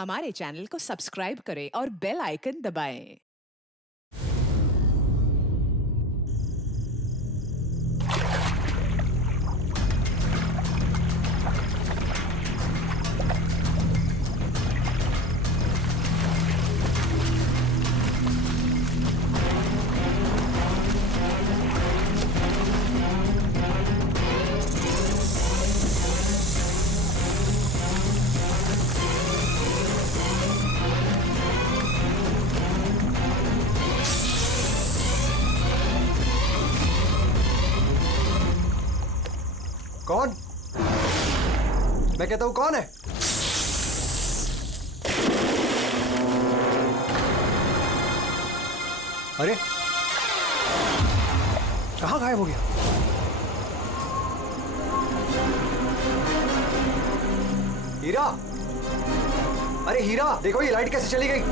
हमारे चैनल को सब्सक्राइब करें और बेल आइकन दबाएं। कौन? मैं कहता हूं कौन है? अरे कहां गायब हो गया? हीरा, अरे हीरा देखो ये लाइट कैसे चली गई।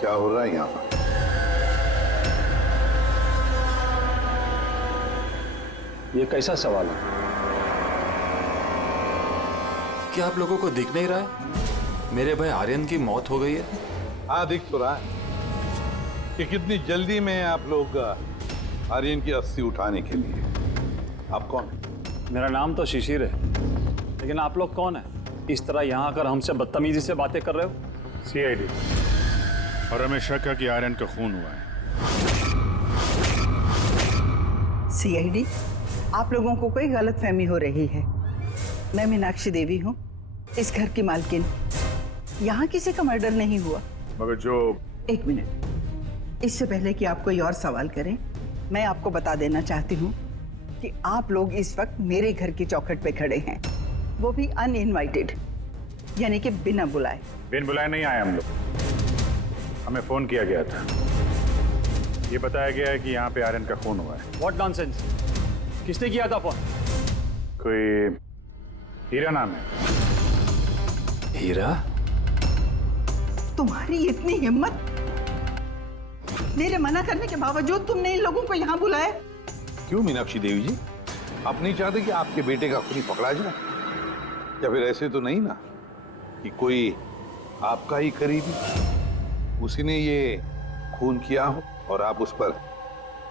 क्या हो रहा है यहाँ पर? ये कैसा सवाल है? क्या आप लोगों को दिख नहीं रहा है? मेरे भाई आर्यन की मौत हो गई है। हाँ, दिख तो रहा है कि कितनी जल्दी में आप लोग आर्यन की अस्थि उठाने के लिए। आप कौन है? मेरा नाम तो शिशिर है, लेकिन आप लोग कौन है? इस तरह यहाँ आकर हमसे बदतमीजी से बातें कर रहे हो? सीआईडी, और हमें शक है कि आर्यन का खून हुआ है। सीआईडी, आप लोगों को कोई गलतफहमी हो रही है। मैं मीनाक्षी देवी हूँ, इस घर की मालकिन। यहाँ किसी का मर्डर नहीं हुआ। मगर जो एक मिनट, इससे पहले कि आप कोई और सवाल करें, मैं आपको बता देना चाहती हूँ कि आप लोग इस वक्त मेरे घर की चौखट पे खड़े हैं, वो भी अनइनवाइटेड, यानी कि बिना बुलाए। बिन बुलाए नहीं आए हम लोग। हमें फोन किया गया था, ये बताया गया है कि यहाँ पे आर्यन का खून हुआ है। What nonsense? किसने किया था फोन? कोई हीरा नाम है। हीरा? तुम्हारी इतनी हिम्मत, मेरे मना करने के बावजूद तुमने इन लोगों को यहाँ बुलाया? क्यों मीनाक्षी देवी जी, आप नहीं चाहते कि आपके बेटे का खूनी पकड़ा जाए? या फिर ऐसे तो नहीं ना कि कोई आपका ही करीबी, उसी ने ये खून किया हो और आप उस पर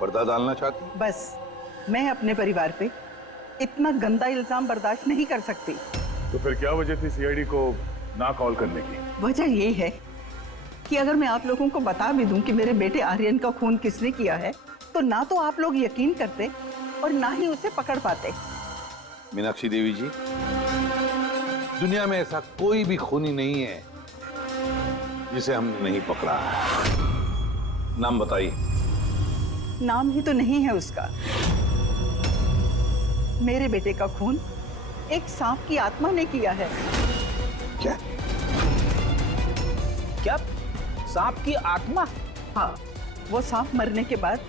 पर्दा डालना चाहती हैं? बस, मैं अपने परिवार पे इतना गंदा इल्जाम बर्दाश्त नहीं कर सकती। तो फिर क्या वजह थी सीआईडी को ना कॉल करने की? वजह ये है कि अगर मैं आप लोगों को बता भी दूं कि मेरे बेटे आर्यन का खून किसने किया है, तो ना तो आप लोग यकीन करते और ना ही उसे पकड़ पाते। मीनाक्षी देवी जी, दुनिया में ऐसा कोई भी खूनी नहीं है जिसे हमने नहीं पकड़ा है। नाम बताइए। नाम ही तो नहीं है उसका। मेरे बेटे का खून एक सांप की आत्मा ने किया है। क्या? क्या? सांप की आत्मा? हाँ, वो सांप मरने के बाद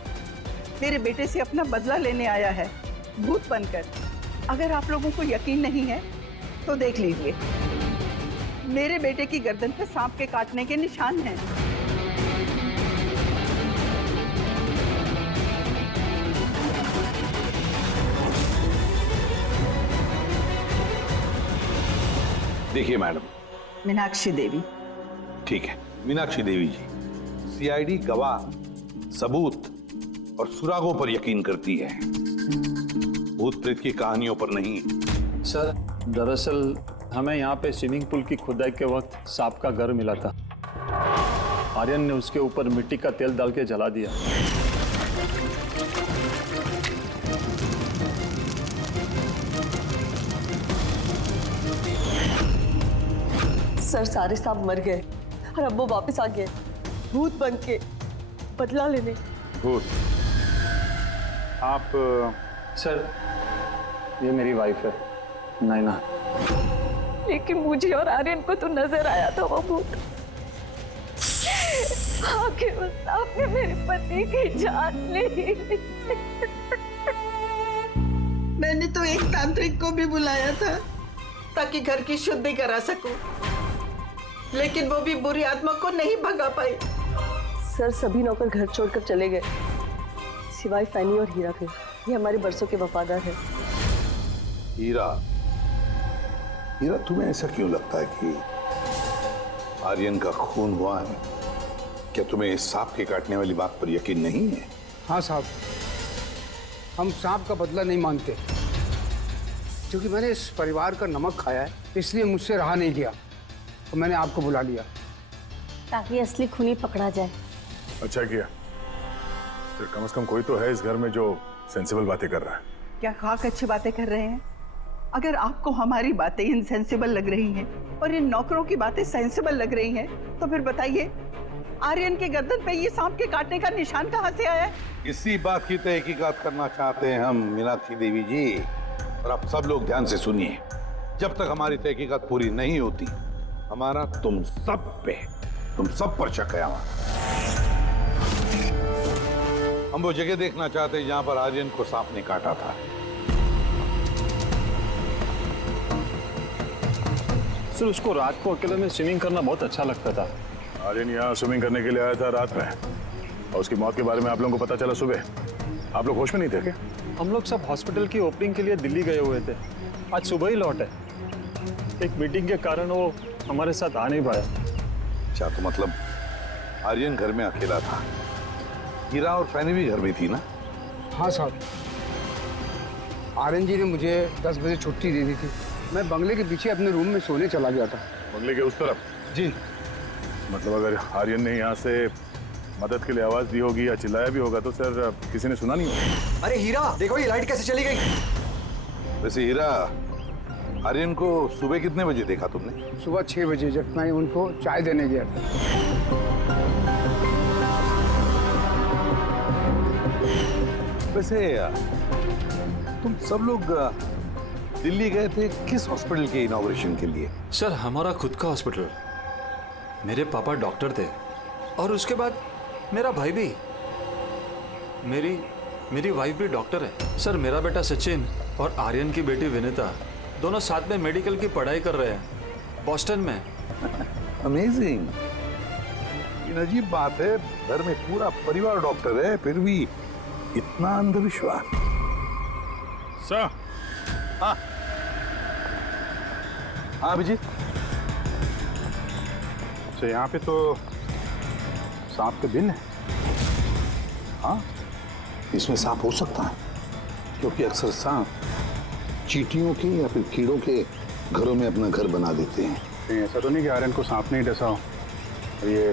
मेरे बेटे से अपना बदला लेने आया है, भूत बनकर। अगर आप लोगों को यकीन नहीं है तो देख लीजिए, मेरे बेटे की गर्दन पे सांप के काटने के निशान हैं। देखिए मैडम। मीनाक्षी देवी। ठीक है मीनाक्षी देवी जी, सीआईडी गवाह, सबूत और सुरागों पर यकीन करती है, भूत प्रेत की कहानियों पर नहीं। सर, दरअसल हमें यहाँ पे स्विमिंग पूल की खुदाई के वक्त सांप का घर मिला था। आर्यन ने उसके ऊपर मिट्टी का तेल डाल के जला दिया। सर, सारे सांप मर गए और अब वो वापस आ गए भूत बन के बदला लेने। भूत? आप सर, ये मेरी वाइफ है, नैना। लेकिन मुझे और आर्यन को तो नजर आया था वो भूत। आखिर उस सांप ने मेरे पति की जान ली। मैंने तो एक तांत्रिक को भी बुलाया था ताकि घर की शुद्धि करा सकूं, लेकिन वो भी बुरी आत्मा को नहीं भगा पाई। सर सभी नौकर घर छोड़कर चले गए सिवाय फैनी और हीरा के। ये हमारे बरसों के वफादार है। हीरा, हीरा तुम्हें ऐसा क्यों लगता है कि आर्यन का खून हुआ है? क्या तुम्हें इस सांप के काटने वाली बात पर यकीन नहीं है? हाँ साहब, हम सांप का बदला नहीं मानते, क्योंकि मैंने इस परिवार का नमक खाया है, इसलिए मुझसे रहा नहीं गया तो मैंने आपको बुला लिया ताकि असली खूनी पकड़ा जाए। अच्छा किया। फिर कम से कम कोई तो है इस घर में जो सेंसिबल बातें कर रहा है। क्या खाक अच्छी बातें कर रहे हैं? अगर आपको हमारी बातें इनसेंसिबल लग रही हैं और इन नौकरों की बातें सेंसिबल लग रही हैं, तो फिर बताइए आर्यन के गर्दन पे ये सांप के काटने का निशान कहाँ से आया है? इसी बात की तहकीकात करना चाहते हैं हम मीनाक्षी देवी जी। और आप सब लोग ध्यान से सुनिए, जब तक हमारी तहकीकात पूरी नहीं होती हमारा तुम सब पर शक है। हम वो जगह देखना चाहते हैं जहां पर आर्यन को सांप ने काटा था। सर उसको रात को अकेले में स्विमिंग करना बहुत अच्छा लगता था। आर्यन यहाँ स्विमिंग करने के लिए आया था रात में, और उसकी मौत के बारे में आप लोगों को पता चला सुबह। आप लोग होश में नहीं थे क्या? हम लोग सब हॉस्पिटल की ओपनिंग के लिए दिल्ली गए हुए थे, आज सुबह ही लौटे। एक मीटिंग के कारण वो हमारे साथ आ नहीं पाया। अच्छा, तो मतलब आर्यन घर में अकेला था, हीरा और फैनी भी घर में थी ना? हाँ साहब, आर्यन जी ने मुझे 10 बजे छुट्टी दे दी थी। मैं बंगले के पीछे अपने रूम में सोने चला गया था। बंगले के उस तरफ? जी। मतलब अगर आर्यन ने यहाँ से मदद के लिए आवाज दी होगी या चिल्लाया भी होगा तो सर किसी ने सुना नहीं होगा। अरे हीरा, देखो ये लाइट कैसे चली गई। वैसे हीरा, आर्यन को सुबह कितने बजे देखा तुमने? सुबह 6 बजे, जब मैं उनको चाय देने गया था। वैसे तुम सब लोग दिल्ली गए थे किस हॉस्पिटल के इनॉग्रेशन के लिए? सर हमारा खुद का हॉस्पिटल। मेरे पापा डॉक्टर थे और उसके बाद मेरा भाई भी। मेरी वाइफ भी डॉक्टर है। सर मेरा बेटा सचिन और आर्यन की बेटी विनीता दोनों साथ में मेडिकल की पढ़ाई कर रहे हैं बॉस्टन में। अमेजिंग। ये अजीब बात है, घर में पूरा परिवार डॉक्टर है फिर भी इतना अंधविश्वास। सर। हाँ हाँ अभिजीत। तो यहाँ पे तो सांप के दिन है। हाँ, इसमें सांप हो सकता है क्योंकि अक्सर सांप चींटियों के या फिर कीड़ों के घरों में अपना घर बना देते हैं। कहीं ऐसा तो नहीं कि आर्यन को सांप नहीं डसा हो और ये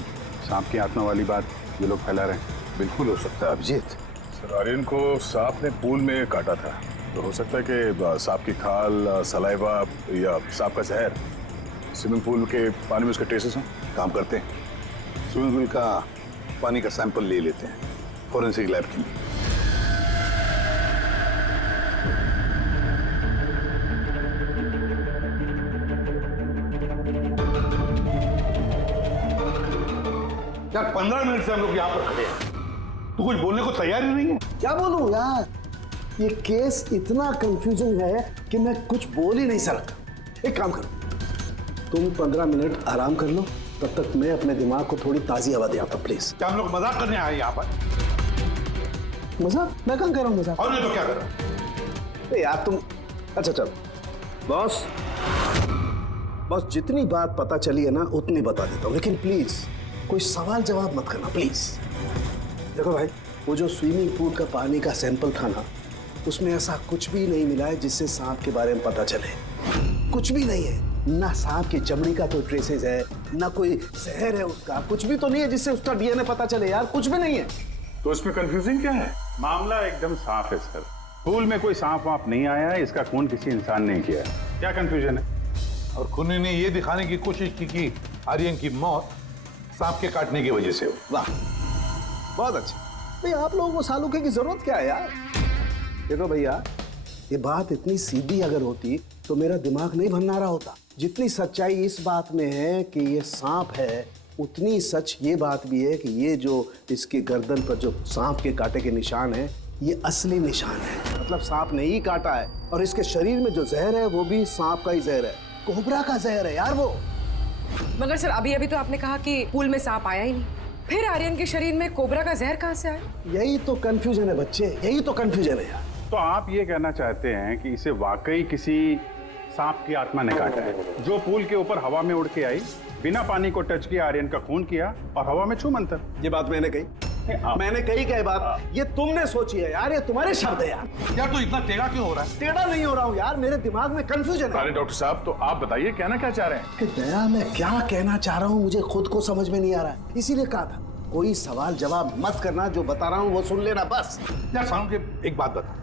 सांप की आत्मा वाली बात ये लोग फैला रहे हैं? बिल्कुल हो सकता है अभिजीत। सर आर्यन को सांप ने पूल में काटा था, तो हो सकता है कि सांप की खाल, सलाइवा या सांप का जहर स्विमिंग पूल के पानी में उसके ट्रेसेस हों। काम करते हैं, स्विमिंग पूल का पानी का सैंपल ले लेते हैं फॉरेंसिक लैब के लिए। यार 15 मिनट से हम लोग यहाँ पर खड़े हैं, तो कुछ बोलने को तैयार ही नहीं है। क्या बोलूं यार, ये केस इतना कंफ्यूजन है कि मैं कुछ बोल ही नहीं सकता। एक काम करो, तुम 15 मिनट आराम कर लो, तब तक मैं अपने दिमाग को थोड़ी ताजी हवा दे आता। प्लीज। क्या हम लोग मजाक करने आए यहाँ पर? मजाक? मैं कहाँ कर रहा हूँ मजाक? और नहीं तो क्या कर रहा है? यार तुम, अच्छा चल बॉस, जितनी बात पता चली है ना उतनी बता देता हूँ, लेकिन प्लीज कोई सवाल जवाब मत करना प्लीज। देखो भाई, वो जो स्विमिंग पूल का पानी का सैंपल था ना, उसमें ऐसा कुछ भी नहीं मिला है जिससे सांप के बारे में पता चले। कुछ भी नहीं है, ना सांप की चमड़ी का कोई ट्रेसेस है, ना कोई जहर है उसका, कुछ भी तो नहीं है जिससे उसका डीएनए पता चले यार, कुछ भी नहीं है। तो इसमें कंफ्यूजिंग क्या है? मामला एकदम साफ है सर। पूल में कोई सांप वाप नहीं आया है, इसका खून किसी इंसान ने किया है। क्या कंफ्यूजन है? और खूनी ने ये दिखाने की कोशिश की कि आर्यन की मौत सांप के काटने की वजह से हो। वाह, बहुत अच्छा। भाई आप लोगों को सालूके की जरूरत क्या है यार? देखो भैया, ये बात इतनी सीधी अगर होती तो मेरा दिमाग नहीं भन्ना रहा होता। जितनी सच्चाई इस बात में है कि ये सांप है, उतनी सच ये बात भी है कि ये जो इसके गर्दन पर जो सांप के कांटे के निशान है, ये असली निशान है। मतलब सांप ने ही काटा है, और इसके शरीर में जो जहर है वो भी सांप का ही जहर है, कोबरा का जहर है यार वो। मगर सर अभी अभी तो आपने कहा कि पूल में सांप आया ही नहीं, फिर आर्यन के शरीर में कोबरा का जहर कहाँ से आया? यही तो कंफ्यूजन है बच्चे, यही तो कंफ्यूजन है यार। तो आप ये कहना चाहते हैं कि इसे वाकई किसी सांप की आत्मा ने काटा है, जो पूल के ऊपर हवा में उड़ के आई, बिना पानी को टच किया, आर्यन का खून किया और हवा में छू मंतर। ये बात मैंने कही? मैंने कही क्या बात? ये तुमने सोची है यार, ये तुम्हारे शब्द है यार। यार तू इतना टेढ़ा क्यों हो रहा है? टेढ़ा नहीं हो रहा हूँ यार, मेरे दिमाग में कंफ्यूजन है। अरे डॉक्टर साहब, तो आप बताइए कहना क्या चाह रहे हैं? कि दया मैं क्या कहना चाह रहा हूँ मुझे खुद को समझ में नहीं आ रहा है, इसीलिए कहा था कोई सवाल जवाब मत करना, जो बता रहा हूँ वो सुन लेना बस। यार साउंड के एक बात बता,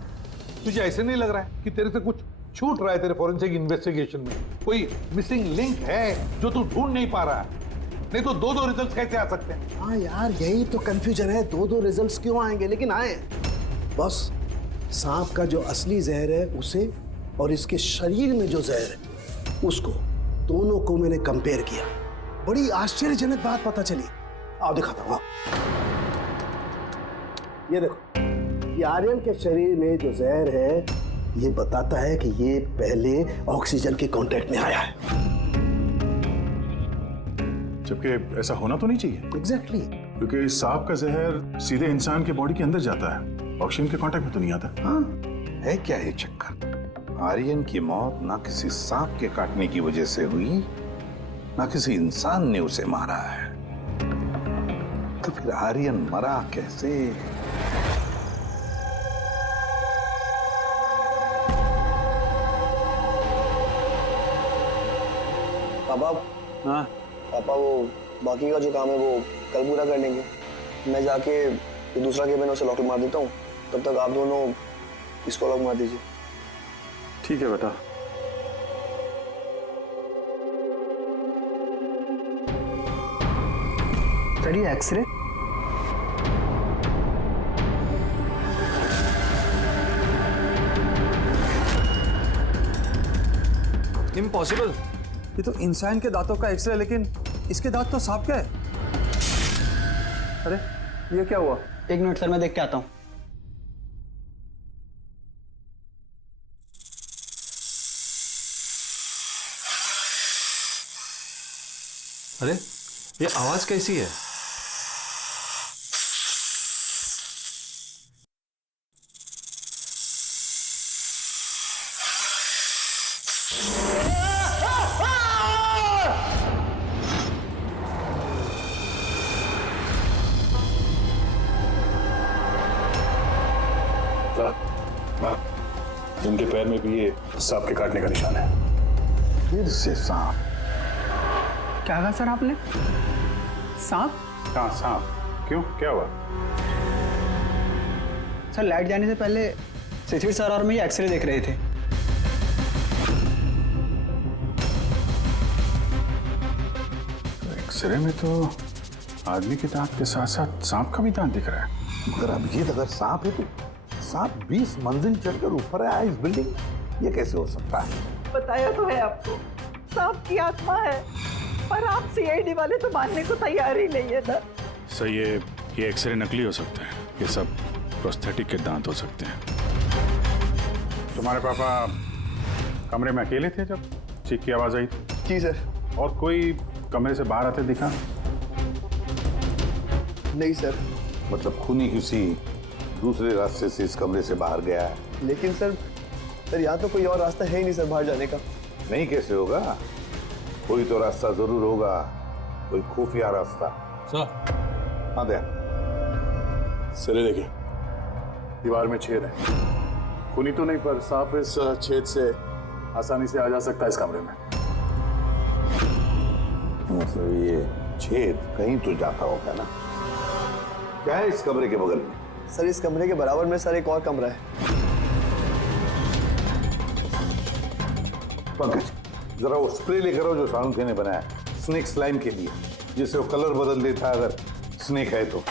तुझे ऐसे नहीं लग रहा है कि तेरे से कुछ छूट रहा है तेरे फॉरेंसिक इन्वेस्टिगेशन में? कोई मिसिंग लिंक है जो तू ढूंढ नहीं पा रहा है? नहीं तो दो रिजल्ट्स कैसे आ सकते हैं? हाँ यार, यही तो कंफ्यूजन है, दो रिजल्ट्स क्यों आएंगे? लेकिन आए बस। सांप का जो असली जहर है उसे, और इसके शरीर में जो जहर है उसको, दोनों को मैंने कंपेयर किया। बड़ी आश्चर्यजनक बात पता चली। आओ दिखाता हूँ। ये देखो, ये आर्यन के शरीर में जो जहर है ये बताता है कि ये पहले ऑक्सीजन के कांटेक्ट में आया है। जबकि ऐसा होना तो नहीं चाहिए। एग्जैक्टली। क्योंकि सांप का जहर सीधे इंसान के बॉडी के अंदर जाता है, ऑक्सीजन के कांटेक्ट में तो नहीं आता। हाँ, है क्या ये चक्कर? आर्यन की मौत ना किसी सांप के काटने की वजह से हुई, ना किसी इंसान ने उसे मारा है। तो फिर आर्यन मरा कैसे? पापा, हाँ पापा वो बाकी का जो काम है वो कल पूरा कर लेंगे। मैं जाके ये दूसरा केबिन उसे लॉक मार देता हूँ, तब तक आप दोनों इसको लॉक मार दीजिए। ठीक है बेटा। सर ये एक्सरे? इम्पॉसिबल, ये तो इंसान के दांतों का एक्सरे, लेकिन इसके दांत तो सांप के है। अरे ये क्या हुआ? एक मिनट सर, मैं देख के आता हूँ। अरे ये आवाज कैसी है? इनके पैर में भी ये सांप के काटने का निशान है। फिर से सांप? क्या कहा सर आपने? सांप? हाँ सांप। क्यों, क्या हुआ? सर लाइट जाने से पहले शिशिर सर और मैं एक्सरे देख रहे थे। एक्सरे में तो आदमी के दांत के साथ साथ सांप का भी दांत दिख रहा है। मगर अभिजीत, अगर सांप है तो सांप 20 मंजिल चढ़कर ऊपर आया इस बिल्डिंग, ये कैसे हो सकता है? बताया तो है आपको, सांप की आत्मा है, पर आप सीआईडी वाले तो मानने को तैयार ही नहीं है ना। सर ये एक्सरे नकली हो सकते हैं, ये सब प्रोस्थेटिक के दांत हो सकते हैं। तुम्हारे पापा कमरे में अकेले थे जब चीख की आवाज आई? जी सर। और कोई कमरे से बाहर आते दिखा? नहीं सर। मतलब खूनी किसी दूसरे रास्ते से इस कमरे से बाहर गया है? लेकिन सर यहाँ तो कोई और रास्ता है ही नहीं सर बाहर जाने का। नहीं कैसे होगा? कोई तो रास्ता जरूर होगा, कोई खुफिया रास्ता। सर। हाँ दया। सर देखिए, दीवार में छेद है। खूनी तो नहीं, पर सांप इस छेद से आसानी से आ जा सकता है इस कमरे में। मतलब ये छेद कहीं तो जाता होगा ना? क्या है इस कमरे के बगल में? सर इस कमरे के बराबर में सर एक और कमरा है। पंकज, जरा वो स्प्रे लेकर आओ जो सालुंखे ने बनाया स्नेक स्लाइम के लिए, जिससे वो कलर बदल देता है अगर स्नेक है तो।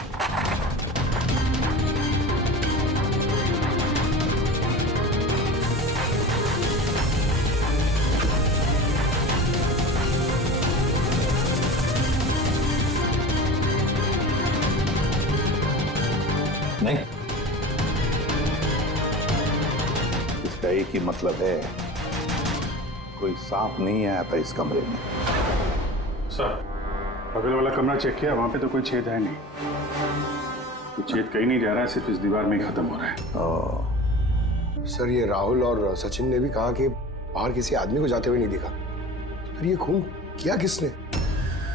नहीं, इसका एक ही मतलब है, कोई सांप नहीं आया था इस कमरे में। सर, बगल वाला कमरा चेक किया, वहां पे तो कोई छेद है नहीं। कोई छेद कहीं नहीं जा रहा है, सिर्फ इस दीवार में ही खत्म हो रहा है। सर, ये राहुल और सचिन ने भी कहा कि बाहर किसी आदमी को जाते हुए नहीं दिखा। फिर ये खून किया किसने?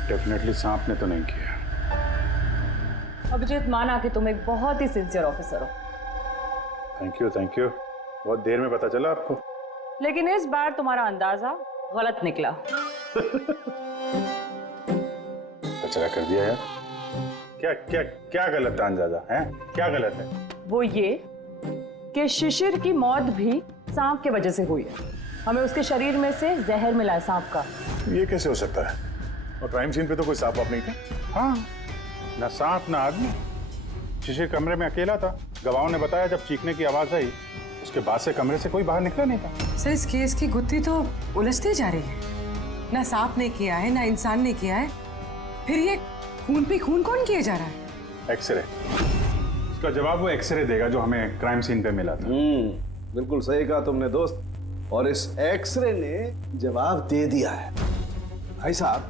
डेफिनेटली सांप ने तो नहीं किया। अभिजीत, माना कि तुम एक बहुत ही सिंसियर ऑफिसर हो। Thank you, thank you. बहुत देर में पता चला आपको। लेकिन इस बार तुम्हारा अंदाजा गलत निकला। कचरा कर दिया यार। क्या क्या क्या गलत अंदाजा है? क्या गलत है? वो ये कि शिशिर की मौत भी सांप की वजह से हुई है। हमें उसके शरीर में से जहर मिला है सांप का। ये कैसे हो सकता है? और क्राइम सीन पे तो कोई सांप वाप नहीं था। हाँ, ना सांप ना आदमी। शिशिर कमरे में अकेला था। गवाहों ने बताया जब चीखने की आवाज आई, उसके बाद से कमरे से कोई बाहर निकला नहीं था। सर, इस केस की गुत्थी तो उलझती जा रही है। ना सांप ने किया है, ना इंसान ने किया है, फिर ये खून पे खून कौन किया जा रहा है? एक्सरे। इसका जवाब वो एक्सरे देगा जो हमें क्राइम सीन पे मिला था। बिल्कुल सही कहा तुमने दोस्त। और इस एक्सरे ने जवाब दे दिया है भाई साहब।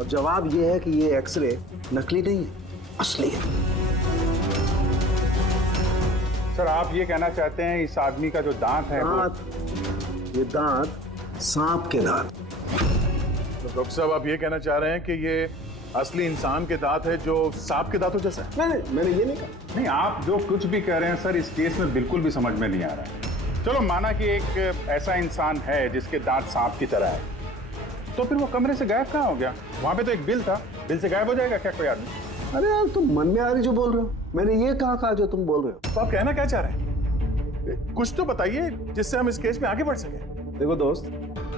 और जवाब ये है कि ये एक्सरे नकली नहीं है, असली है। सर, आप ये कहना चाहते हैं इस आदमी का जो दांत है ये दांत सांप के दांत। तो डॉक्टर साहब, आप ये कहना चाह रहे हैं कि ये असली इंसान के दांत है जो सांप के दांतों जैसा है? नहीं, मैंने ये नहीं कहा। नहीं, आप जो कुछ भी कह रहे हैं सर, इस केस में बिल्कुल भी समझ में नहीं आ रहा है। चलो, माना कि एक ऐसा इंसान है जिसके दांत सांप की तरह है, तो फिर वो कमरे से गायब कहाँ हो गया? वहां पे तो एक बिल था, बिल से गायब हो जाएगा क्या कोई आदमी? अरे यार, तुम मन में आ रही जो बोल रहे हो। मैंने ये कहा जो तुम बोल रहे हो। तो आप कहना क्या चाह रहे हैं? कुछ तो बताइए जिससे हम इस केस में आगे बढ़ सके। देखो दोस्त,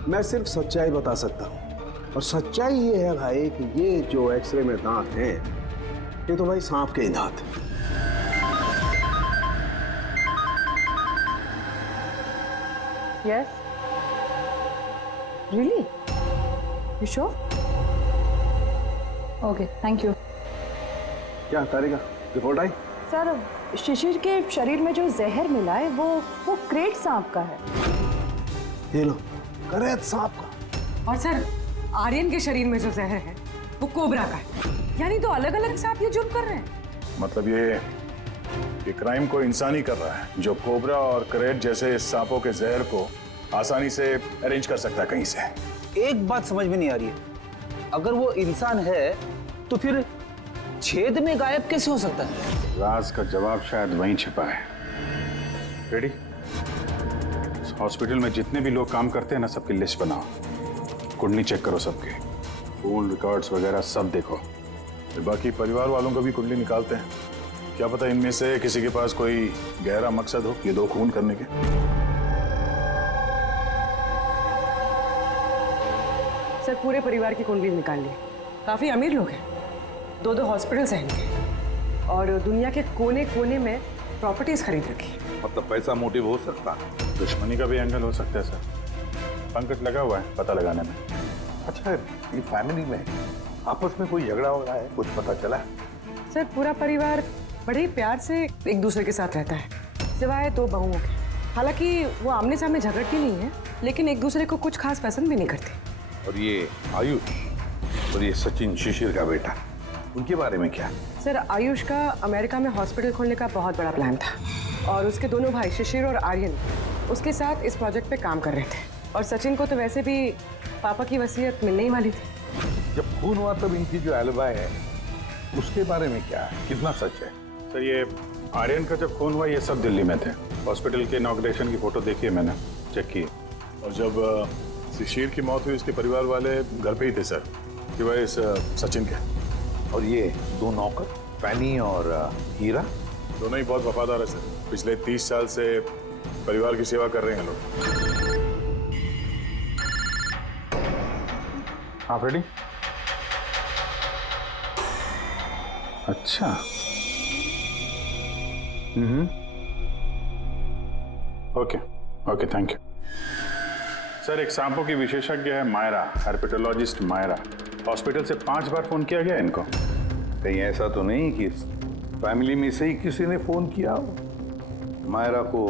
मैं सिर्फ सच्चाई बता सकता हूँ। और सच्चाई ये है भाई कि ये जो एक्सरे में दांत हैं, ये तो भाई सांप के ही दांत हैं। Yes. Really? You sure? Okay, thank you. क्या तारिका, रिपोर्ट आई? सर, शिशिर के शरीर में जो जहर मिला है वो क्रेट सांप का है। ये लो, क्रेट सांप का। और सर, आर्यन के शरीर में जो जहर है वो कोबरा का है। यानी तो अलग अलग सांप ये जुर्म कर रहे हैं। मतलब ये क्राइम को इंसान ही कर रहा है, जो कोबरा और करेट जैसे सांपों के जहर को आसानी से अरेंज कर सकता है कहीं से। एक बात समझ में नहीं आ रही है, अगर वो इंसान है तो फिर छेद में गायब कैसे हो सकता है? राज का जवाब शायद वहीं छिपा है। रेडी? हॉस्पिटल में जितने भी लोग काम करते हैं ना, सबकी लिस्ट बनाओ, कुंडली चेक करो सबके, फोन रिकॉर्ड्स वगैरह सब देखो। फिर बाकी परिवार वालों को भी कुंडली निकालते हैं। क्या पता इनमें से किसी के पास कोई गहरा मकसद हो ये दो खून करने के। सर, पूरे परिवार की कुंडली निकाल ली। काफी अमीर लोग हैं, दो हॉस्पिटल्स हैं इनके, और दुनिया के कोने कोने में प्रॉपर्टीज खरीद रखी। मतलब पैसा मोटिव हो सकता? दुश्मनी का भी एंगल हो सकता है सर। पंकज लगा हुआ है पता लगाने में। अच्छा, ये फैमिली में आपस में कोई झगड़ा हो रहा है, कुछ पता चला? सर, पूरा परिवार बड़े ही प्यार से एक दूसरे के साथ रहता है, सिवाय दो बहुओं के। हालांकि वो आमने सामने झगड़ती नहीं है, लेकिन एक दूसरे को कुछ खास पसंद भी नहीं करती। और ये आयुष और ये सचिन, शिशिर का बेटा, उनके बारे में क्या? सर, आयुष का अमेरिका में हॉस्पिटल खोलने का बहुत बड़ा प्लान था, और उसके दोनों भाई शिशिर और आर्यन उसके साथ इस प्रोजेक्ट पे काम कर रहे थे। और सचिन को तो वैसे भी पापा की वसीयत मिलने ही वाली थी। जब खून हुआ तब इनकी जो एलिबाई है उसके बारे में क्या है, कितना सच है? सर, ये आर्यन का जब खून हुआ ये सब दिल्ली में थे। हॉस्पिटल के इनॉग्रेशन की फोटो देखी है मैंने, चेक की। और जब शिशिर की मौत हुई उसके परिवार वाले घर पे ही थे सर, सिवाय इस सचिन के। और ये दो नौकर, फैनी और हीरा, दोनों ही बहुत वफादार है सर। पिछले 30 साल से परिवार की सेवा कर रहे हैं लोग। आप रेडी? अच्छा। Okay okay, thank you sir. एक सांपों की विशेषज्ञ है मायरा, हर्पेटोलॉजिस्ट मायरा। हॉस्पिटल से 5 बार फोन किया गया इनको। कहीं ऐसा तो नहीं कि फैमिली में से ही किसी ने फोन किया हो, मायरा को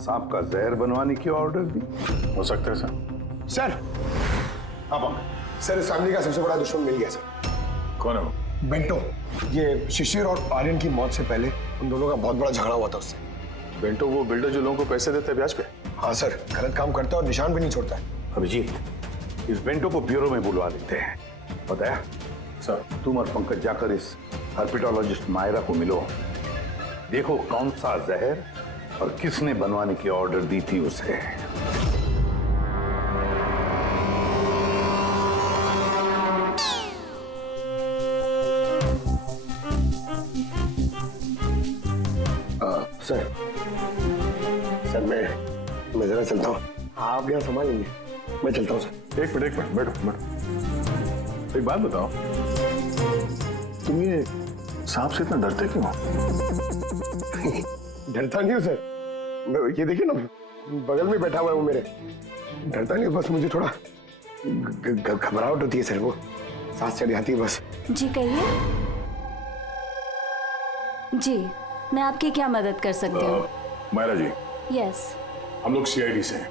सांप का जहर बनवाने की ऑर्डर दी? हो सकता है सर। सर अब सर इस फैमिली का सबसे बड़ा दुश्मन मिल गया सर। कौन है वो? बेंटो। ये शिशिर और आर्यन की मौत से पहले उन दोनों का बहुत बड़ा झगड़ा हुआ था उससे। बेंटो वो बिल्डर जो लोगों को पैसे देते हैं ब्याज पे? हाँ सर, गलत काम करता है और निशान भी नहीं छोड़ता है। अभिजीत, इस बेंटो को ब्यूरो में बुलवा लेते हैं। पता है सर, तुम और पंकज जाकर इस हर्पिटोलॉजिस्ट मायरा को मिलो, देखो कौन सा जहर और किसने बनवाने की ऑर्डर दी थी उसे। सर मैं जरा चलता हूँ, आप यहाँ संभाल लेंगे, मैं चलता हूँ सर। एक मिनट बैठो। एक बात बताओ, तुम ये सांप से इतना डरते क्यों? डरता नहीं हूँ सर, ये देखिए ना बगल में बैठा हुआ है वो मेरे। डरता नहीं, बस मुझे थोड़ा घबराहट होती है सर, वो सांस चढ़ जाती है बस। जी कहिए। जी मैं आपकी क्या मदद कर सकती हूँ? मायरा जी, यस। हम लोग सीआईडी से हैं।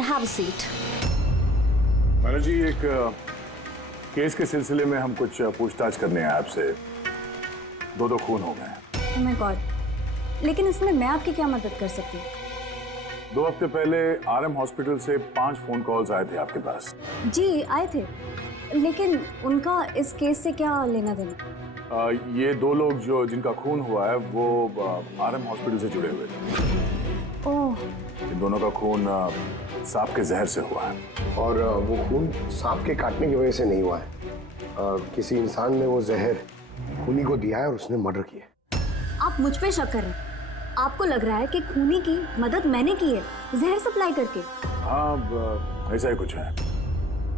Have a seat. Myra ji, एक केस के सिलसिले में हम कुछ पूछताछ करने आए आपसे। दो खून हो गए। ओह माय गॉड, लेकिन इसमें मैं आपकी क्या मदद कर सकती हूँ? 2 हफ्ते पहले आरएम हॉस्पिटल से 5 फोन कॉल्स आए थे आपके पास। जी आए थे, लेकिन उनका इस केस से क्या लेना देना? ये 2 लोग जो जिनका खून हुआ है वो आरएम हॉस्पिटल से जुड़े हुए थे। ओह। इन दोनों का खून सांप के जहर से हुआ है। और वो खून सांप के काटने की वजह से नहीं हुआ है, किसी इंसान ने वो जहर खूनी को दिया है और उसने मर्डर किया। आप मुझ पे शक कर रहे हैं? आपको लग रहा है कि खूनी की मदद मैंने की है जहर सप्लाई करके? हाँ, ऐसा ही कुछ है।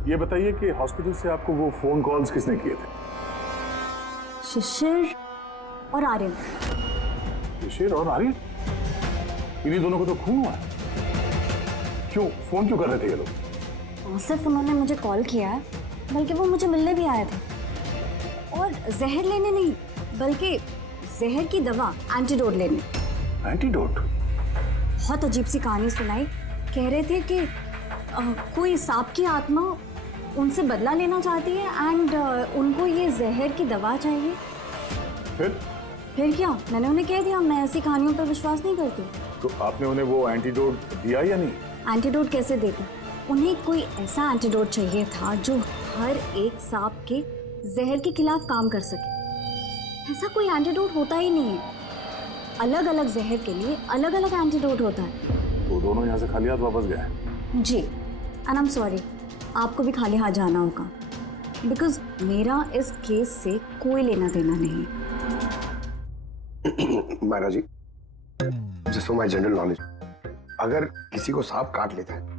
ये बताइए कि हॉस्पिटल से आपको वो फोन कॉल्स किसने किए थे? शिशिर और आर्यन। शिशिर और आर्यन? इन्हीं दोनों को तो खून हुआ है। क्यों फोन क्यों कर रहे थे ये लोग? सिर्फ उन्होंने मुझे कॉल किया है, बल्कि वो मुझे मिलने भी आए थे, और जहर लेने नहीं बल्कि जहर की दवा एंटीडोट लेने। एंटीडोट? बहुत अजीब सी कहानी सुनाई। कह रहे थे कि कोई सांप की आत्मा उनसे बदला लेना चाहती है एंड उनको ये जहर की दवा चाहिए। फिर क्या? मैंने उन्हें कह दिया मैं ऐसी कहानियों पर विश्वास नहीं करती। तो आपने उन्हें वो एंटीडोट दिया या नहीं? एंटीडोट कैसे देते? उन्हें कोई ऐसा एंटीडोट चाहिए था जो हर एक सांप के जहर के खिलाफ काम कर सके। ऐसा कोई एंटीडोट होता ही नहीं है। अलग अलग जहर के लिए अलग अलग एंटीडोट होता है। तो दोनों यहाँ से खाली हाथ वापस गए? जी, एंड आई एम सॉरी, आपको भी खाली हाथ जाना होगा, बिकॉज मेरा इस केस से कोई लेना देना नहीं। Myra ji, just for my general knowledge, अगर किसी को सांप काट लेता है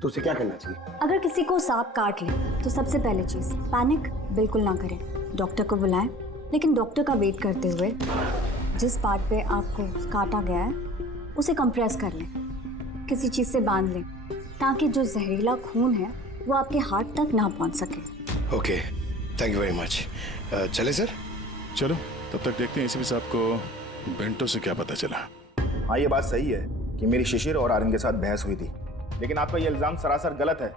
तो उसे क्या करना चाहिए? अगर किसी को सांप काट ले तो सबसे पहले चीज पैनिक बिल्कुल ना करें। डॉक्टर को बुलाएं, लेकिन डॉक्टर का वेट करते हुए जिस पार्ट पे आपको काटा गया है उसे कंप्रेस कर लें, किसी चीज से बांध लें, ताकि जो जहरीला खून है वो आपके हार्ट तक ना पहुंच सके। Okay, thank you very much. चले सर? चलो, तब तक देखते हैं एसीपी साहब को बेंटो से क्या पता चला। हाँ, ये बात सही है कि मेरी शिशिर और आर्यन के साथ बहस हुई थी, लेकिन आपका ये इल्जाम सरासर गलत है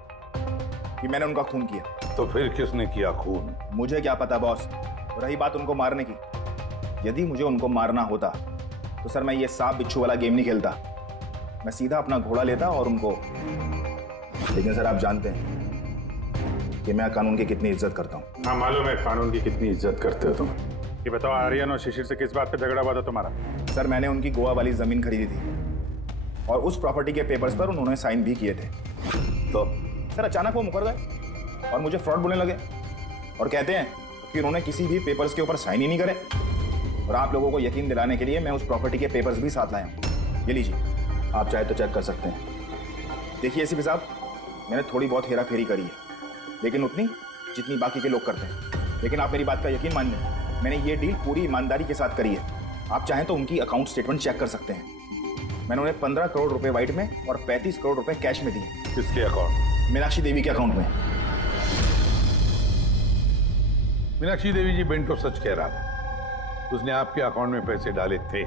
कि मैंने उनका खून किया। तो फिर किसने किया खून? मुझे क्या पता बॉस। रही बात उनको मारने की, यदि मुझे उनको मारना होता तो सर मैं ये सांप बिच्छू वाला गेम नहीं खेलता, मैं सीधा अपना घोड़ा लेता और उनको। लेकिन सर आप जानते हैं कि मैं कानून की कितनी इज्जत करता हूँ। हाँ मालूम है कानून की कितनी इज्जत करते हो तुम। ये बताओ, आर्यन और शिशिर से किस बात पे झगड़ा हुआ था तुम्हारा? सर मैंने उनकी गोवा वाली जमीन खरीदी थी और उस प्रॉपर्टी के पेपर्स पर उन्होंने साइन भी किए थे। तो सर अचानक वो मुकर गए और मुझे फ्रॉड बोलने लगे और कहते हैं कि उन्होंने किसी भी पेपर्स के ऊपर साइन ही नहीं करे। और आप लोगों को यकीन दिलाने के लिए मैं उस प्रॉपर्टी के पेपर्स भी साथ लाया हूँ। ये लीजिए, आप चाहे तो चेक कर सकते हैं। देखिए एसीपी साहब, मैंने थोड़ी बहुत हेरा फेरी करी है, लेकिन उतनी जितनी बाकी के लोग करते हैं। लेकिन आप मेरी बात का यकीन मानिए, मैंने ये डील पूरी ईमानदारी के साथ करी है। आप चाहें तो उनकी अकाउंट स्टेटमेंट चेक कर सकते हैं। मैंने उन्हें 15 करोड़ रुपए व्हाइट में और 35 करोड़ रुपए कैश में दिए। किसके अकाउंट? मीनाक्षी देवी के अकाउंट में। मीनाक्षी देवी जी, बेंटो सच कह रहा था। उसने आपके अकाउंट में पैसे डाले थे।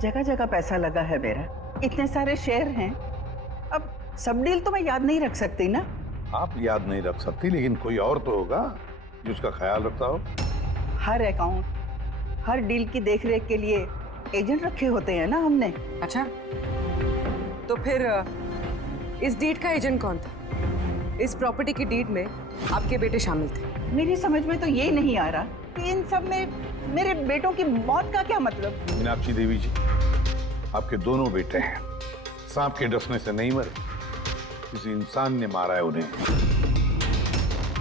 जगह जगह पैसा लगा है मेरा, इतने सारे शेयर हैं। अब सब डील तो मैं याद नहीं रख सकती ना। आप याद नहीं रख सकती, लेकिन कोई और तो होगा जो उसका ख्याल रखता हो। हर अकाउंट, हर डील की देखरेख के लिए एजेंट रखे होते हैं ना हमने। अच्छा, तो फिर इस डीड का एजेंट कौन था? इस प्रॉपर्टी की डीड में आपके बेटे शामिल थे। मेरी समझ में तो ये नहीं आ रहा कि इन सब में मेरे बेटों की मौत का क्या मतलब। मीनाक्षी देवी जी, आपके दोनों बेटे हैं, सांप के डसने से नहीं मरे, किसी इंसान ने मारा है उन्हें।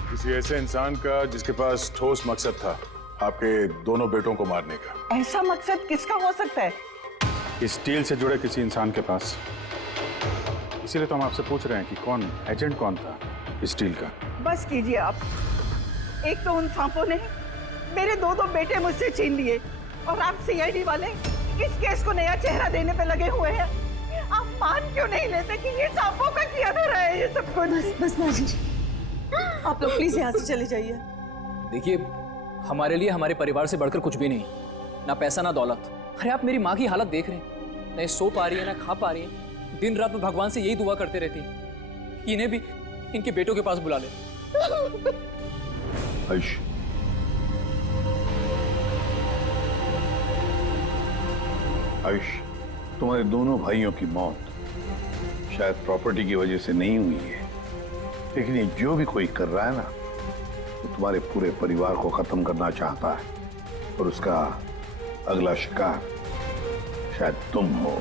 किसी ऐसे इंसान का जिसके पास ठोस मकसद था आपके दोनों बेटों को मारने का। ऐसा मकसद किसका हो सकता है? इस डील से जुड़े किसी इंसान के पास। इसीलिए तो हम आपसे पूछ रहे हैं कि कौन एजेंट कौन था इस डील का। बस कीजिए आप। एक तो उन सांपों ने मेरे दो बेटे मुझसे छीन लिए, और आप सीआईडी वाले इस केस को नया चेहरा देने पे लगे हुए हैं। आप मान क्यों नहीं लेते कि ये सांपों का किया धरा है ये सब कुछ? बस माँ जी, आप लोग प्लीज यहाँ से चले जाइए। देखिए, हमारे लिए हमारे परिवार से बढ़कर कुछ भी नहीं, ना पैसा ना दौलत। अरे आप मेरी माँ की हालत देख रहे हैं, ना ये सो पा रही है ना खा पा रही है। दिन रात में भगवान से यही दुआ करते रहती है कि इन्हें भी इनके बेटों के पास बुला ले। आयुष, आयुष, तुम्हारे दोनों भाइयों की मौत शायद प्रॉपर्टी की वजह से नहीं हुई है, लेकिन ये जो भी कोई कर रहा है ना, वो तुम्हारे पूरे परिवार को खत्म करना चाहता है, और उसका अगला शिकार शायद तुम हो।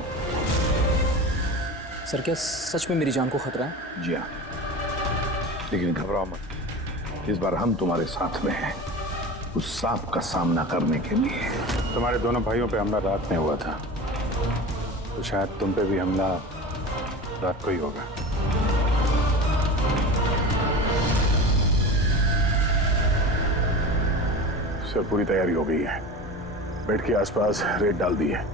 सर, क्या सच में मेरी जान को खतरा है? जी हाँ, लेकिन घबराओ मत, इस बार हम तुम्हारे साथ में हैं उस सांप का सामना करने के लिए। तुम्हारे दोनों भाइयों पे हमला रात में हुआ था, तो शायद तुम पे भी हमला रात को ही होगा। सर, पूरी तैयारी हो गई है। बेड के आसपास रेत डाल दी है।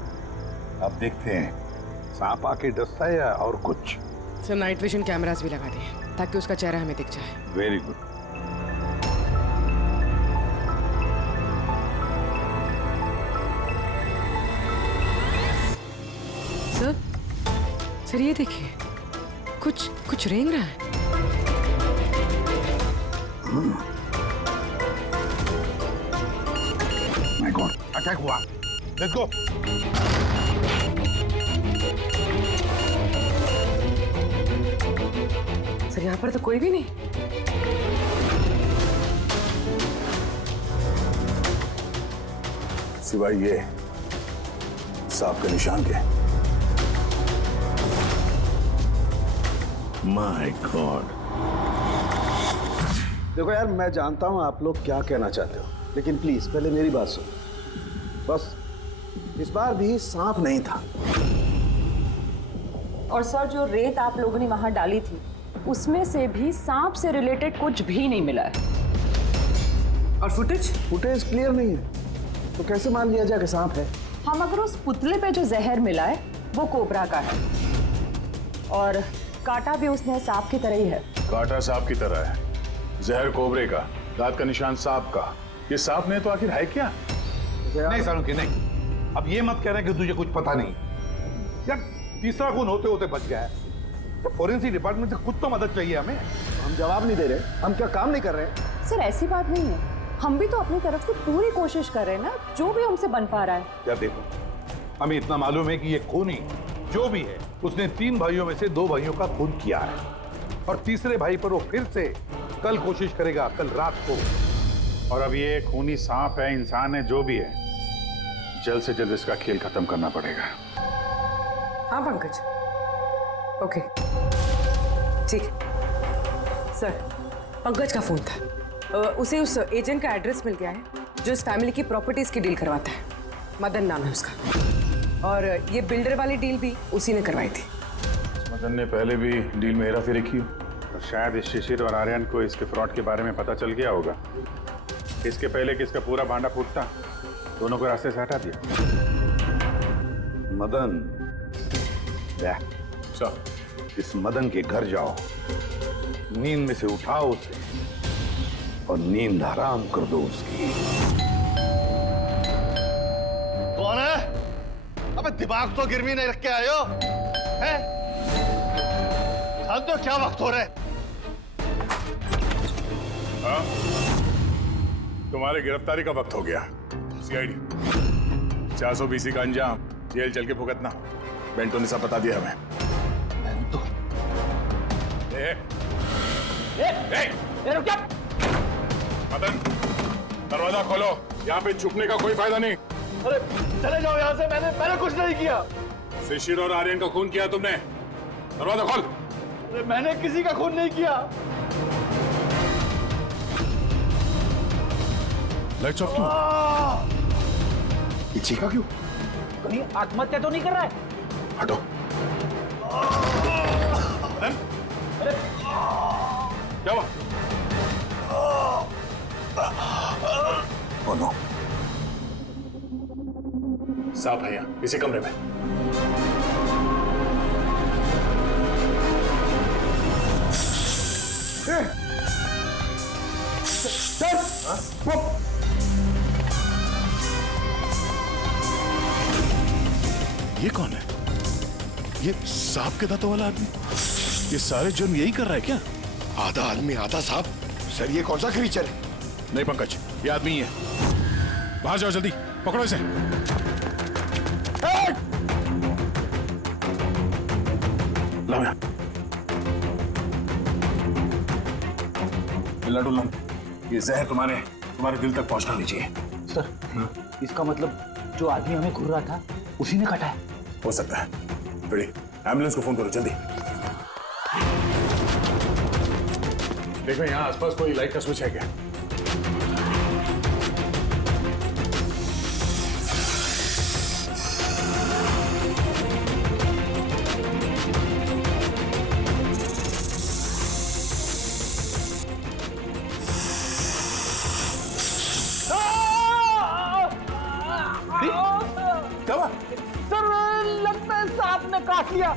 अब देखते हैं सांप आके डसता है या और कुछ। सर, नाइट विजन कैमरास भी लगा दिए ताकि उसका चेहरा हमें दिख जाए। Very good. सर, ये देखिए, कुछ रेंग रहा है। माय गॉड, अटैक हुआ। Let's go. सर, यहाँ पर तो कोई भी नहीं। सिवाय ये सांप के निशान के। My God. देखो यार, मैं जानता हूं आप लोग क्या कहना चाहते हो, लेकिन प्लीज पहले मेरी बात सुनो। बस इस बार भी सांप नहीं था। और सर, जो रेत आप लोगों ने वहां डाली थी, उसमें से भी सांप से रिलेटेड कुछ भी नहीं मिला है। और फुटेज क्लियर नहीं है, तो कैसे मान लिया जाए कि सांप है? हम अगर उस पुतले पे जो जहर मिला है वो कोबरा का है, और काटा भी उसने सांप की तरह ही है। काटा सांप की तरह है, जहर कोबरे का, दांत का निशान सांप का। ये सांप नहीं तो आखिर है क्या? नहीं सालुंकी, नहीं। अब ये मत कह रहे कि तुझे कुछ पता नहीं। यार, तीसरा खून होते होते बच गया है, तो फोरेंसिक डिपार्टमेंट से कुछ तो मदद चाहिए हमें। हम जवाब नहीं दे रहे, हम क्या काम नहीं कर रहे? सर, ऐसी बात नहीं है, हम भी तो अपनी तरफ से पूरी कोशिश कर रहे हैं ना, जो भी हमसे बन पा रहा है। यार देखो, हमें इतना मालूम है कि ये खूनी जो भी है, उसने 3 भाइयों में से 2 भाइयों का खून किया है, और तीसरे भाई पर वो फिर से कल कोशिश करेगा, कल रात को। और अब ये खूनी सांप है, इंसान है, जो भी है, जल्द से जल्द इसका खेल खत्म करना पड़ेगा। हाँ पंकज, ओके, ठीक। सर, पंकज का फोन था, उसे उस एजेंट का एड्रेस मिल गया है जो इस फैमिली की प्रॉपर्टीज की डील करवाता है। मदन नाम है उसका, और ये बिल्डर वाली डील भी उसी ने करवाई थी। मदन ने पहले भी डील में हेराफेरी की, और शायद इस शिशिर और आर्यन को इसके फ्रॉड के बारे में पता चल गया होगा। इसके पहले कि इसका पूरा भांडा फूटता, दोनों को रास्ते से हटा दिया। मदन, इस मदन के घर जाओ, नींद में से उठाओ उसे, और नींद हराम कर दो उसकी। कौन है? अबे दिमाग तो गिरवी नहीं रख के आए हो, हैं? जानते हो क्या वक्त हो रहा है? हाँ? तुम्हारे गिरफ्तारी का वक्त हो गया। सीआईडी 420 का अंजाम जेल चल के भुगतना। बेंटो ने सब बता दिया हमें। बेंटो? रुक जा। मदन, दरवाजा खोलो। यहाँ पे छुपने का कोई फायदा नहीं। अरे चले जाओ यहाँ से, मैंने कुछ नहीं किया। शिशिर और आर्यन का खून किया तुमने। दरवाजा खोल। अरे मैंने किसी का खून नहीं किया। लाइट्स ऑफ क्यों? ये चीखा क्यों? कहीं आत्महत्या तो नहीं कर रहा है? हटो। अरे क्या हुआ? Oh no. सांप है यहाँ, इसी कमरे में। ये कौन है? ये सांप के दांतों वाला आदमी? ये सारे जुर्म यही कर रहा है क्या? आधा आदमी आधा सांप। सर ये कौन सा क्रीचर है? नहीं पंकज, ये आदमी ही है। बाहर जाओ जल्दी, पकड़ो इसे। लाओ यहाँ। मिलना डुलना, ये जहर तुम्हारे दिल तक पहुंचना नहीं चाहिए। सर, इसका मतलब जो आदमी हमें घूर रहा था उसी ने काटा है। हो सकता है। रेडी, एम्बुलेंस को फोन करो जल्दी। देखो यहाँ आसपास कोई लाइट का स्विच है क्या? सर लगता है सांप ने काट लिया।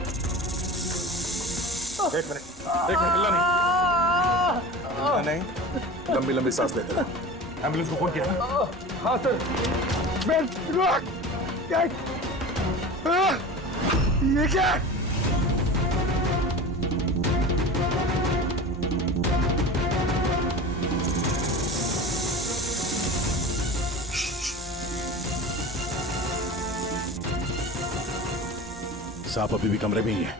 एक मिनट हिलना नहीं। लंबी लंबी सांस लेते रहो। एम्बुलेंस को फोन किया ना? हाँ सर। ये क्या? सांप अभी भी कमरे में ही है।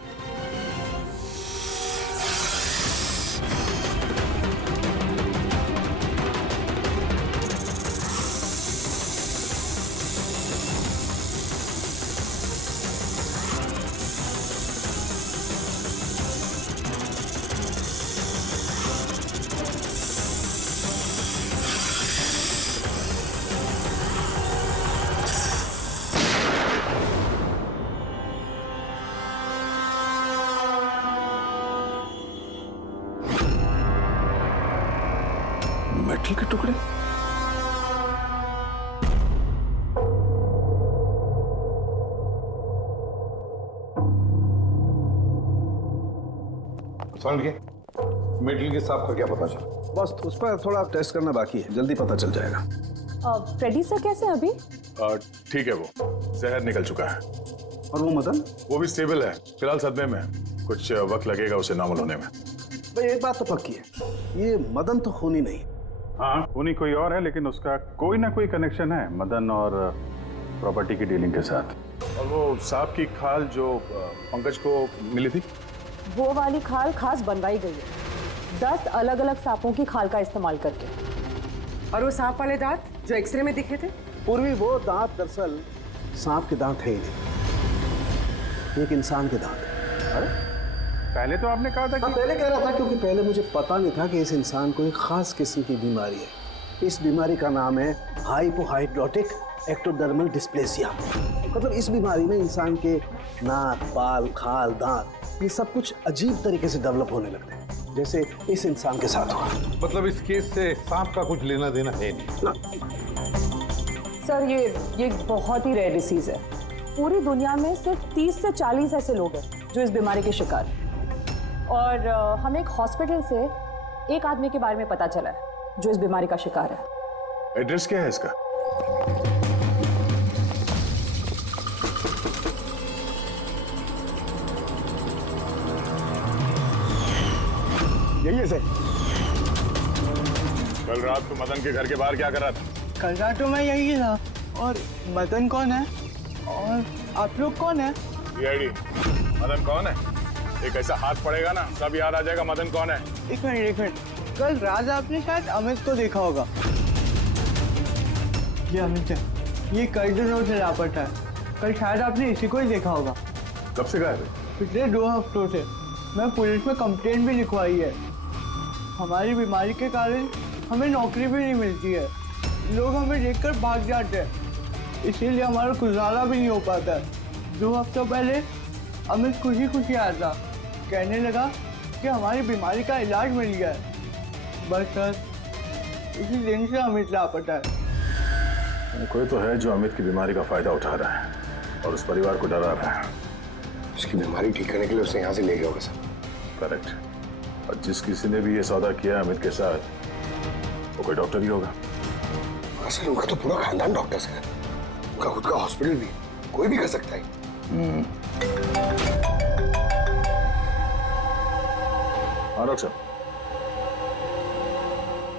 मेटल के टुकड़े? मेटल के सांप का क्या पता चला? बस उस पर थोड़ा टेस्ट करना बाकी है, जल्दी पता चल जाएगा। फ्रेडी सर कैसे हैं अभी? ठीक है, वो जहर निकल चुका है। और वो मदन? वो भी स्टेबल है, फिलहाल सदमे में। कुछ वक्त लगेगा उसे नॉर्मल होने में। भाई एक बात तो पक्की है, ये मदन तो खूनी नहीं। हाँ, खूनी कोई और है, लेकिन उसका कोई ना कोई कनेक्शन है मदन और प्रॉपर्टी की डीलिंग के साथ। और वो सांप की खाल जो पंकज को मिली थी, वो वाली खाल खास बनवाई गई है 10 अलग अलग सांपों की खाल का इस्तेमाल करके। और वो सांप वाले दांत जो एक्सरे में दिखे थे? पूर्वी वो दांत दरअसल सांप के दांत है ही नहीं, एक इंसान के दांत है। अरे पहले तो आपने कहा था कि... पहले कह रहा था क्योंकि पहले मुझे पता नहीं था कि इस इंसान को एक खास किस्म की बीमारी है। इस बीमारी का नाम है हाइपोहाइड्रोटिक एक्टोडर्मल डिस्प्लेसिया। मतलब इस बीमारी में इंसान के नाक, बाल, खाल, दांत ये सब कुछ अजीब तरीके से डेवलप होने लगते हैं, जैसे इस इंसान के साथ हुआ। मतलब इस केस से सांप का कुछ लेना देना है नहीं ना? सर ये बहुत ही रेयर डिसीज है। पूरी दुनिया में सिर्फ 30 से 40 ऐसे लोग हैं जो इस बीमारी के शिकार हैं। और हमें एक हॉस्पिटल से एक आदमी के बारे में पता चला है जो इस बीमारी का शिकार है। एड्रेस क्या है इसका? यही है सर। कल रात को मदन के घर के बाहर क्या कर रहा था? कल रात तो मैं यही था। और मदन कौन है? और आप लोग कौन है? सीआईडी। मदन कौन है? एक ऐसा हाथ पड़ेगा ना, सब याद आ जाएगा मदन कौन है। एक मिनट। कल रात आपने शायद अमित को देखा होगा। ये अमित है, ये कई दिनों से लापता है। कल शायद आपने इसी को ही देखा होगा। कब से गायब है? पिछले 2 हफ्तों से। मैं पुलिस में कंप्लेंट भी लिखवाई है। हमारी बीमारी के कारण हमें नौकरी भी नहीं मिलती है। लोग हमें देखकर भाग जाते हैं, इसीलिए हमारा गुजारा भी नहीं हो पाता है। 2 हफ्तों पहले अमित खुशी आया था, कहने लगा कि हमारी बीमारी का इलाज मिल गया है। बस सर, इसी दिन से अमित लापता है। कोई तो है जो अमित की बीमारी का फायदा उठा रहा है और उस परिवार को डरा रहा है। उसकी बीमारी ठीक करने के लिए उसे यहाँ से ले गया होगा सर। करेक्ट। और जिस किसी ने भी ये सौदा किया अमित के साथ, वो कोई डॉक्टर ही होगा। सर, उनका तो पूरा खानदान डॉक्टर है। उनका खुद का हॉस्पिटल भी, कोई भी कर सकता है। हाँ डॉक्टर साहब।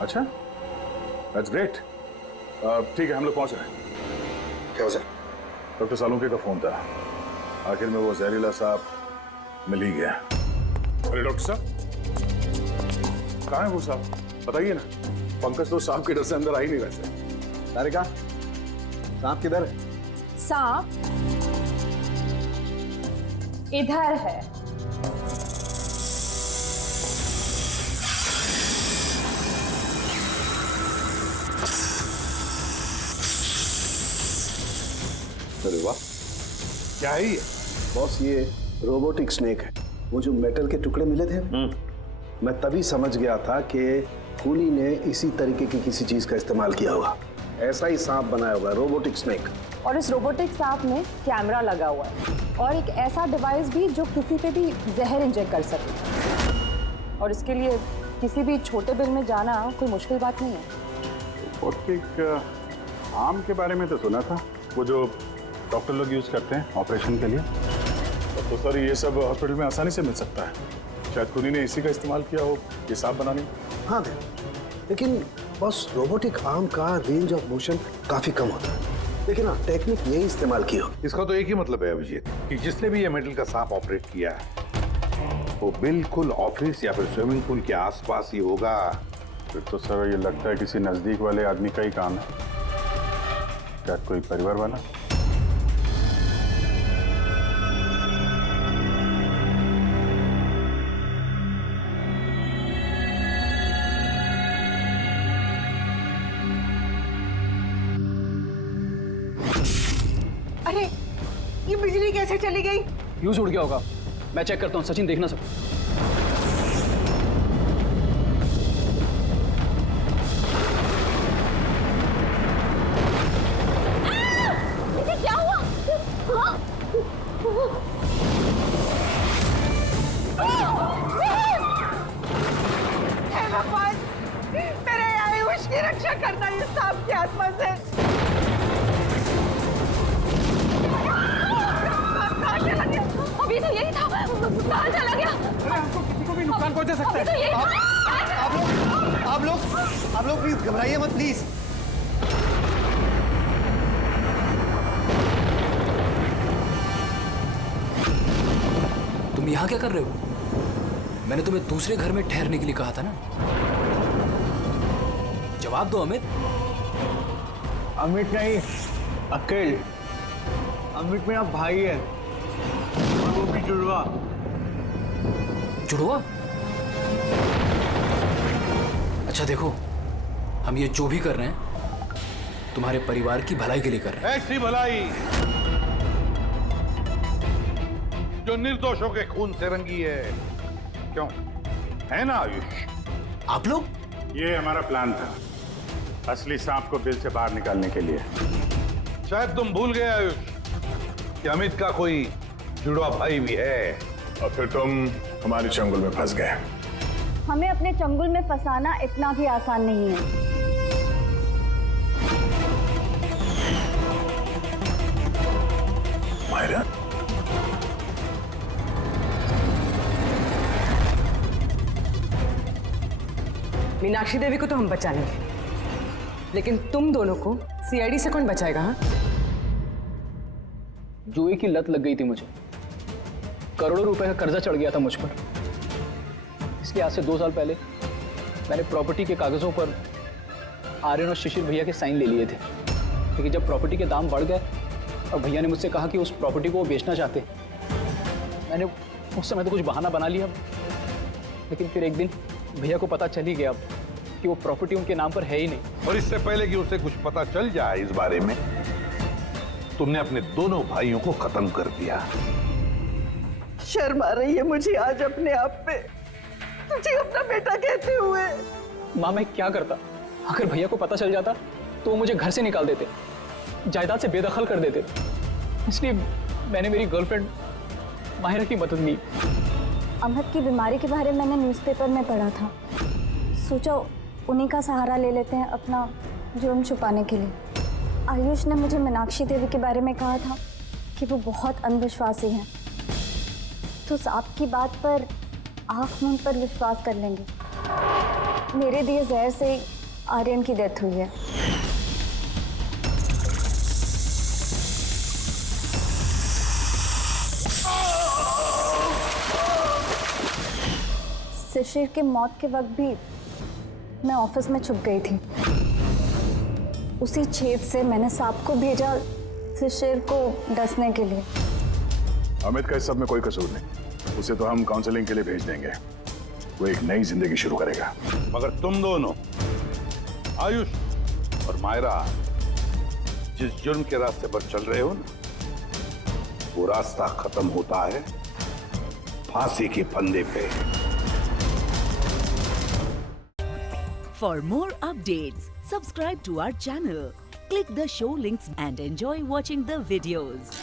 अच्छा, दैट्स ग्रेट। ठीक है, हम लोग पहुंच रहे हैं। क्या सर? डॉक्टर सालुंके का फोन था। आखिर में वो जहरीला सांप मिल ही गया। अरे डॉक्टर साहब, कहाँ है वो सांप? बताइए ना। पंकज तो सांप के डर से अंदर आ ही नहीं रहे। तारिका, सांप किधर है? सांप इधर है। अरे वाह, क्या है ये? बॉस, ये रोबोटिक स्नेक है। वो जो मेटल के टुकड़े मिले थे, मैं तभी समझ गया था कि खूनी ने इसी तरीके की किसी चीज का इस्तेमाल किया होगा। ऐसा ही सांप बनाया होगा, रोबोटिक स्नेक। और इस रोबोटिक सांप में कैमरा लगा हुआ है और एक ऐसा डिवाइस भी जो किसी पे भी जहर इंजेक्ट कर सके। और इसके लिए किसी भी छोटे बिल में जाना कोई मुश्किल बात नहीं है। रोबोटिक आर्म के बारे में तो सुना था, वो जो डॉक्टर लोग यूज करते हैं ऑपरेशन के लिए। तो सर, ये सब हॉस्पिटल में आसानी से मिल सकता है। शायद खूनी ने इसी का इस्तेमाल किया हो ये सांप बनाने में। हाँ दे, लेकिन बस रोबोटिक आर्म का रेंज ऑफ मोशन काफी कम होता है। लेकिन हाँ, टेक्निक यही इस्तेमाल की हो। इसका तो एक ही मतलब है अभिजीत कि जिसने भी ये मेटल का सांप ऑपरेट किया है वो बिल्कुल ऑफिस या फिर स्विमिंग पूल के आसपास ही होगा। फिर तो सर ये लगता है किसी नजदीक वाले आदमी का ही काम है। क्या कोई परिवार वाला? अरे, ये बिजली कैसे चली गई? फ्यूज उड़ गया होगा। मैं चेक करता हूँ। सचिन, देखना सब। क्या हुआ? हे भगवान, मेरे आयुष की रक्षा करना इस सांप की आत्मा से। अभी तो यही था, कहाँ चला गया? हमको किसी को भी नुकसान पहुंचा सकता है। आप लोग प्लीज घबराइए मत, प्लीज। तुम यहाँ क्या कर रहे हो? मैंने तुम्हें दूसरे घर में ठहरने के लिए कहा था ना। जवाब दो अमित। अमित नहीं, अकेल। अमित मेरा भाई है और वो भी जुड़वा। जुड़वा? अच्छा देखो, हम ये जो भी कर रहे हैं तुम्हारे परिवार की भलाई के लिए कर रहे हैं। ऐसी भलाई जो निर्दोषों के खून से रंगी है। क्यों, है ना आयुष? आप लोग? ये हमारा प्लान था, असली सांप को बिल से बाहर निकालने के लिए। शायद तुम भूल गए आयुष कि अमित का कोई जुड़वा भाई भी है। और फिर तुम हमारी चंगुल में फंस गए। हमें अपने चंगुल में फंसाना इतना भी आसान नहीं है। मायरा, मीनाक्षी देवी को तो हम बचा लेंगे, लेकिन तुम दोनों को सीआईडी से कौन बचाएगा? हाँ? जुए की लत लग गई थी मुझे, करोड़ों रुपए का कर्जा चढ़ गया था मुझ पर। इसलिए आज से 2 साल पहले मैंने प्रॉपर्टी के कागजों पर आर्यन और शिशिर भैया के साइन ले लिए थे। लेकिन जब प्रॉपर्टी के दाम बढ़ गए और भैया ने मुझसे कहा कि उस प्रॉपर्टी को वो बेचना चाहते, मैंने उस समय तो कुछ बहाना बना लिया। लेकिन फिर एक दिन भैया को पता चल ही गया कि वो प्रॉपर्टी उनके नाम पर है ही नहीं। और इससे पहले कि उसे कुछ पता चल जाए इस बारे में, तुमने अपने दोनों भाइयों को खत्म कर दिया। शर्म आ रही है मुझे आज अपने आप पे, तुझे अपना बेटा कहते हुए। माँ, मैं क्या करता? अगर भैया को पता चल जाता तो वो मुझे घर से निकाल देते, जायदाद से बेदखल कर देते। इसलिए मैंने मेरी गर्लफ्रेंड माहिरा की मदद ली। अमहद की बीमारी के बारे में मैंने न्यूज़पेपर में पढ़ा था, सोचा उन्हीं का सहारा ले लेते हैं अपना जुर्म छुपाने के लिए। आयुष ने मुझे मीनाक्षी देवी के बारे में कहा था कि वो बहुत अंधविश्वासी हैं, तो सांप की बात पर आँख मूंद पर विश्वास कर लेंगे। मेरे दिए जहर से आर्यन की डेथ हुई है। शिशिर के मौत के वक्त भी मैं ऑफिस में छुप गई थी। उसी छेद से मैंने सांप को भेजा शिशिर को डसने के लिए। अमित का इस सब में कोई कसूर नहीं, उसे तो हम काउंसलिंग के लिए भेज देंगे, वो एक नई जिंदगी शुरू करेगा। मगर तुम दोनों, आयुष और मायरा, जिस जुर्म के रास्ते पर चल रहे हो ना, वो रास्ता खत्म होता है फांसी के फंदे पे। For more updates, subscribe to our channel, click the show links and enjoy watching the videos.